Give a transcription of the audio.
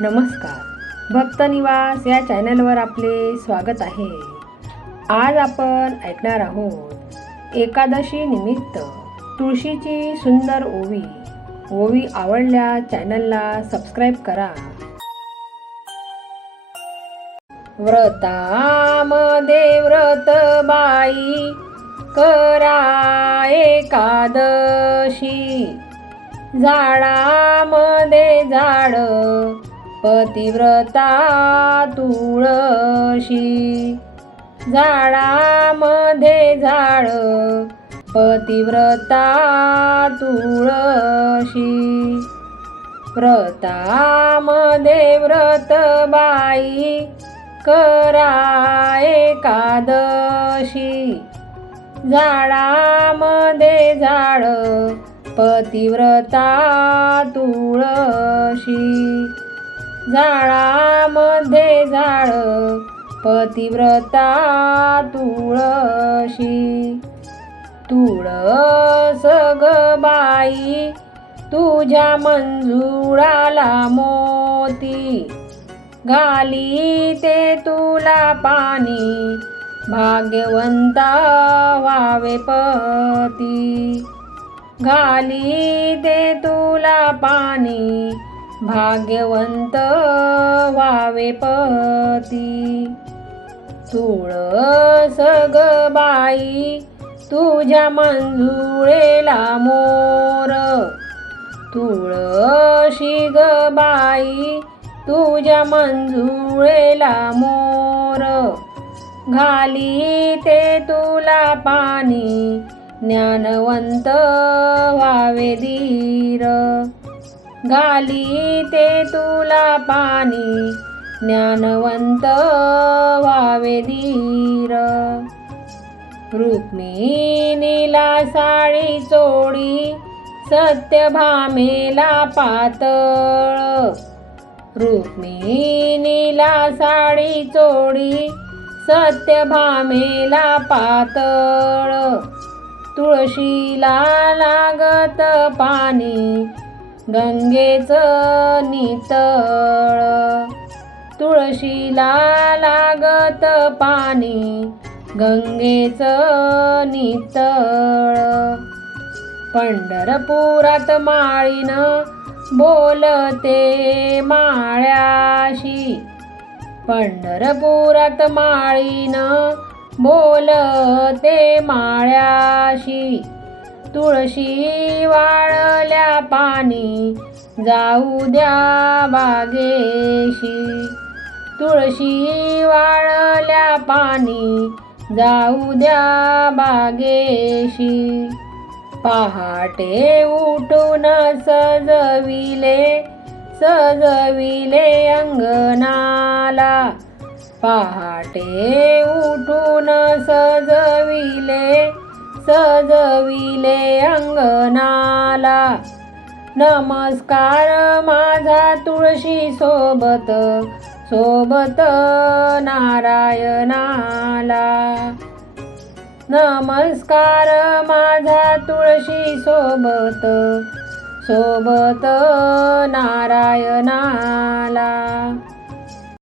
नमस्कार, भक्तनिवास या चॅनलवर आपले स्वागत आहे. आज आपण ऐकणार आहोत एकादशी निमित्त तुळशीची सुंदर ओवी. ओवी आवडल्या चॅनलला सबस्क्राईब करा. व्रतामध्ये व्रत बाई करा एकादशी, झाडामध्ये झाड पतिव्रता तुळशी, झाडामध्ये झाड पतिव्रता तुळशी. व्रतामध्ये व्रत बाई करा एकादशी, झाडामध्ये झाड पतिव्रता तुळशी, झाडामध्ये झाड पतिव्रता तुळशी. तुळस ग बाई तुझ्या मंजुळाला मोती, घाली ते तुला पाणी भाग्यवंता व्हावे पती, घाली ते तुला पाणी भाग्यवंत व्हावे पती. तुळस ग बाई तुझ्या मंजुळेला मोर, तुळशी ग बाई तुझ्या मंजुळेला मोर, घाली ते तुला पाणी ज्ञानवंत व्हावे धीर, घाली ते तुला पाणी ज्ञानवंत व्हावे धीर. रुक्मिणीला साडी चोळी सत्यभामेला पातळ, रुक्मिणीला साडी चोळी सत्यभामेला पातळ, तुळशीला लागत पाणी गंगेचं नितळ, तुळशीला लागत पाणी गंगेचं नितळ. पंढरपुरात माळीन बोलते माळ्याशी, पंढरपुरात माळीन बोलते माळ्याशी, तुळशी वाळल्या पाणी जाऊ द्या बागेशी, तुळशी वाळल्या पाणी जाऊ द्या बागेशी. पहाटे उठून सजविले सजविले अंगणाला, पहाटे उठून सजविले सजविले अंगणाला, नमस्कार माझा तुळशी सोबत सोबत नारायणाला, नमस्कार माझा तुळशी सोबत सोबत नारायणाला.